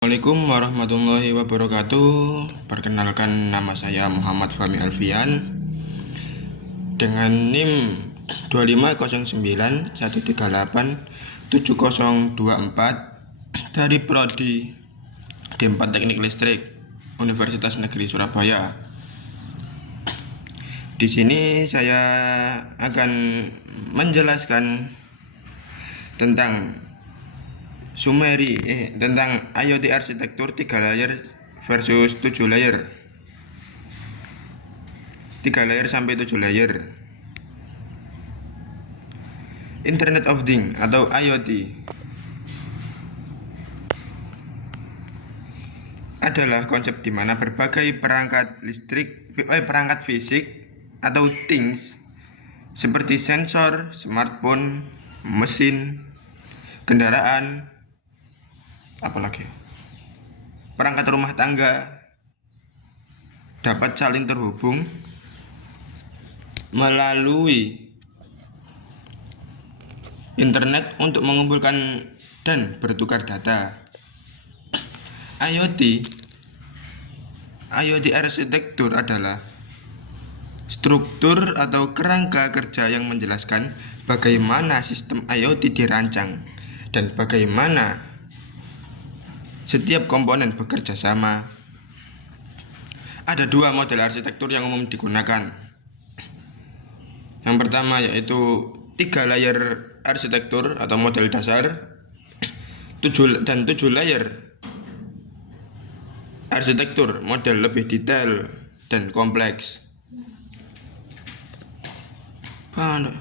Assalamualaikum warahmatullahi wabarakatuh. Perkenalkan, nama saya Muhammad Fahmi Alfian dengan NIM 2509138724 dari Prodi D4 Teknik Listrik Universitas Negeri Surabaya. Di sini saya akan menjelaskan tentang tentang IoT arsitektur 3 layer versus 7 layer. 3 layer sampai 7 layer. Internet of Things atau IoT adalah konsep di mana berbagai perangkat fisik atau things seperti sensor, smartphone, mesin, kendaraan, apalagi perangkat rumah tangga dapat saling terhubung melalui internet untuk mengumpulkan dan bertukar data. IoT arsitektur adalah struktur atau kerangka kerja yang menjelaskan bagaimana sistem IoT dirancang dan bagaimana setiap komponen bekerja sama. Ada 2 model arsitektur yang umum digunakan. Yang pertama yaitu 3 layer arsitektur atau model dasar, 7 layer arsitektur model lebih detail dan kompleks. 3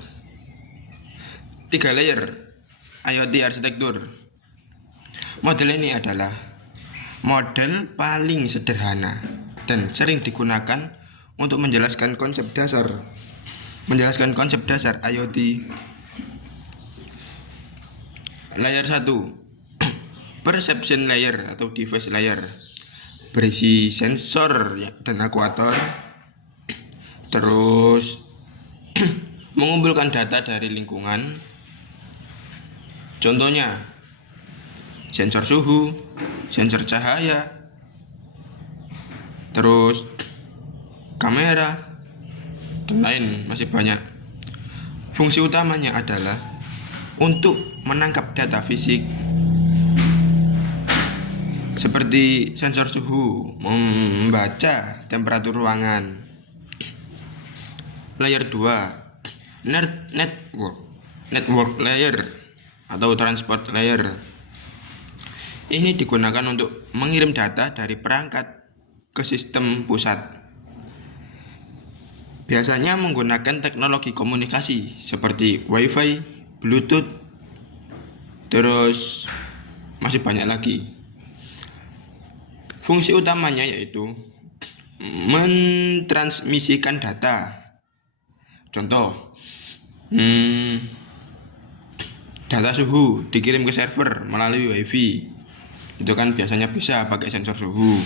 layer IoT arsitektur. Model ini adalah model paling sederhana dan sering digunakan untuk menjelaskan konsep dasar IoT. Layer 1, perception layer atau device layer, berisi sensor dan aktuator, terus mengumpulkan data dari lingkungan. Contohnya sensor suhu, sensor cahaya, terus kamera, dan lain masih banyak. Fungsi utamanya adalah untuk menangkap data fisik seperti sensor suhu, membaca temperatur ruangan. Layer 2, network layer atau transport layer. Ini digunakan untuk mengirim data dari perangkat ke sistem pusat. Biasanya menggunakan teknologi komunikasi seperti Wi-Fi, Bluetooth, terus masih banyak lagi. Fungsi utamanya yaitu mentransmisikan data. Contoh, data suhu dikirim ke server melalui Wi-Fi. Itu kan biasanya bisa pakai sensor suhu.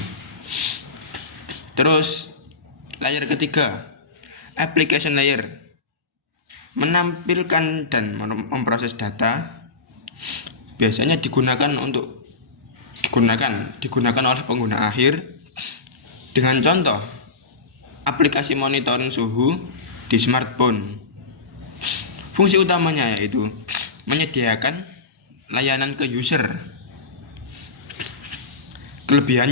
Terus layer ketiga, application layer, menampilkan dan memproses data. Biasanya digunakan oleh pengguna akhir dengan contoh aplikasi monitoring suhu di smartphone. Fungsi utamanya yaitu menyediakan layanan ke user. Kelebihan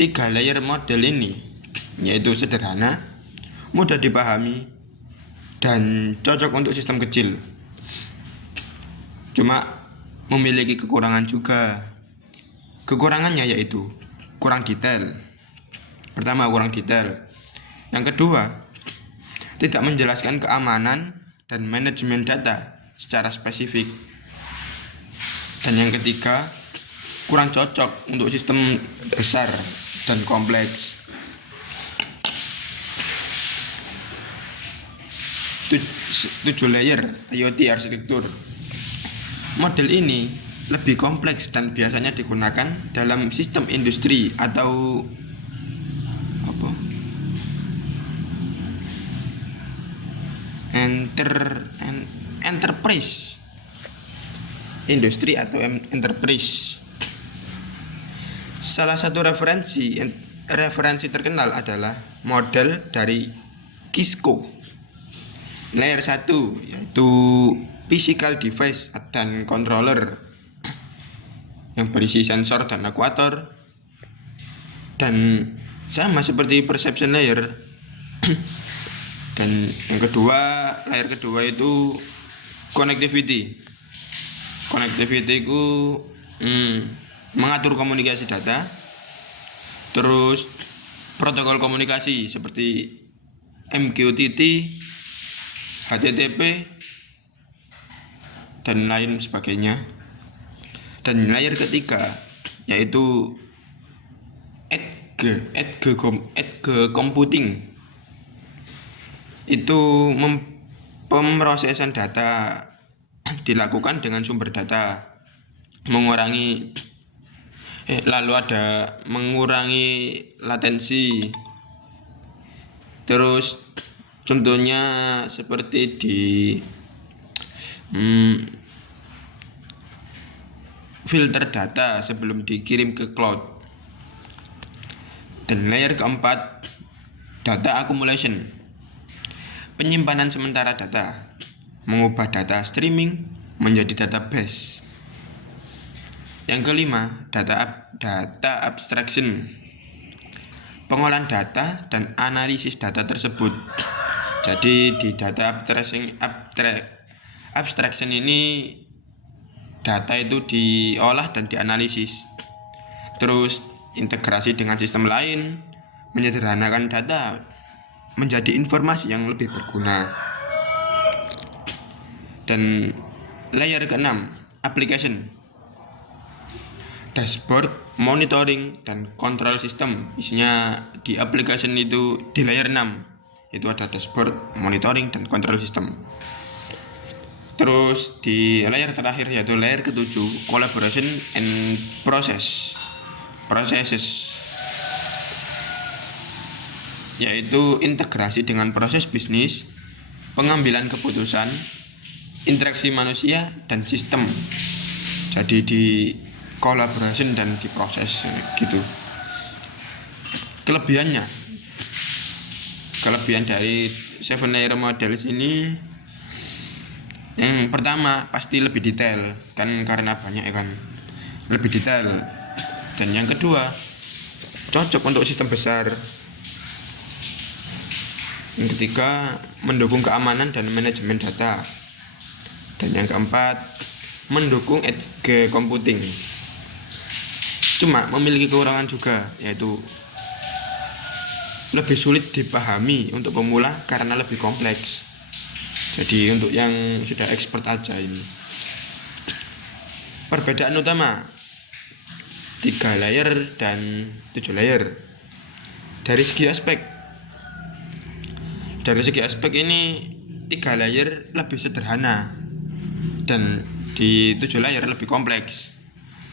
3 layer model ini yaitu sederhana, mudah dipahami, dan cocok untuk sistem kecil. Cuma memiliki kekurangan juga. Kekurangannya yaitu kurang detail. Pertama, kurang detail. Yang kedua, tidak menjelaskan keamanan dan manajemen data secara spesifik. Dan yang ketiga, kurang cocok untuk sistem besar dan kompleks. 7 layer IoT arsitektur. Model ini lebih kompleks dan biasanya digunakan dalam sistem industri atau enterprise industri atau enterprise. Salah satu referensi terkenal adalah model dari Cisco. Layer 1 yaitu physical device dan controller yang berisi sensor dan aktuator, dan sama seperti perception layer. Dan yang kedua, layer kedua itu connectivity. Connectivity itu mengatur komunikasi data, terus protokol komunikasi seperti MQTT, HTTP, dan lain sebagainya. Dan layer ketiga yaitu edge computing. Itu pemrosesan data dilakukan dengan sumber data, mengurangi latensi. Terus contohnya seperti di filter data sebelum dikirim ke cloud. Dan layer keempat, data accumulation, penyimpanan sementara data, mengubah data streaming menjadi database. Yang kelima, data abstraction, pengolahan data dan analisis data tersebut. Jadi di data abstraction ini data itu diolah dan dianalisis. Terus integrasi dengan sistem lain, menyederhanakan data menjadi informasi yang lebih berguna. Dan layer keenam, application, dashboard, monitoring, dan control system. Isinya di application itu di layer 6 itu ada dashboard, monitoring, dan control system. Terus di layer terakhir yaitu layer ketujuh, collaboration and processes, yaitu integrasi dengan proses bisnis, pengambilan keputusan, interaksi manusia, dan sistem. Jadi di collaboration dan di proses gitu. Kelebihan dari 7 layer models ini, yang pertama pasti lebih detail kan, karena banyak kan, lebih detail. Dan yang kedua, cocok untuk sistem besar. Yang ketiga, mendukung keamanan dan manajemen data. Dan yang keempat, mendukung edge computing. Cuma memiliki kekurangan juga, yaitu lebih sulit dipahami untuk pemula karena lebih kompleks. Jadi untuk yang sudah expert aja ini. Perbedaan utama 3 layer dan 7 layer. Dari segi aspek ini 3 layer lebih sederhana dan di 7 layer lebih kompleks.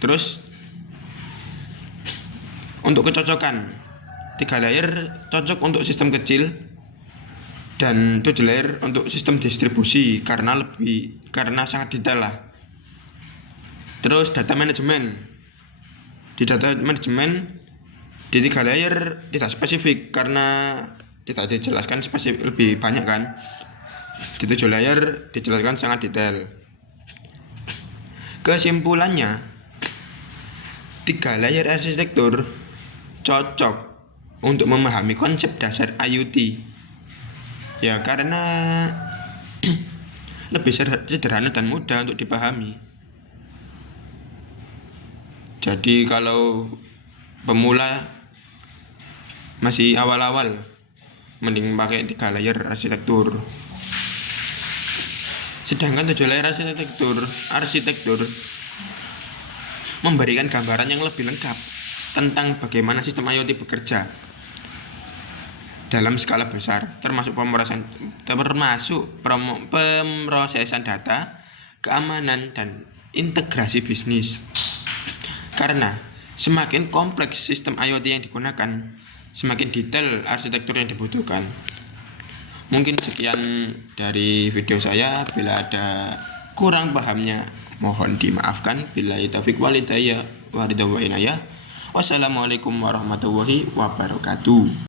Terus untuk kecocokan, 3 layer cocok untuk sistem kecil dan 7 layer untuk sistem distribusi karena sangat detail lah. Terus data manajemen, di 3 layer tidak spesifik karena tidak dijelaskan spesifik, lebih banyak kan. Di 7 layer dijelaskan sangat detail. Kesimpulannya, 3 layer arsitektur cocok untuk memahami konsep dasar IoT. Ya karena lebih sederhana dan mudah untuk dipahami. Jadi kalau pemula masih awal-awal, mending pakai 3 layer arsitektur. Sedangkan 7 layer arsitektur memberikan gambaran yang lebih lengkap tentang bagaimana sistem IoT bekerja dalam skala besar, termasuk pemrosesan data, keamanan, dan integrasi bisnis. Karena semakin kompleks sistem IoT yang digunakan, semakin detail arsitektur yang dibutuhkan. Mungkin sekian dari video saya. Bila ada kurang pahamnya, Mohon dimaafkan. Billahi taufiq walhidayah. Wassalamualaikum warahmatullahi wabarakatuh.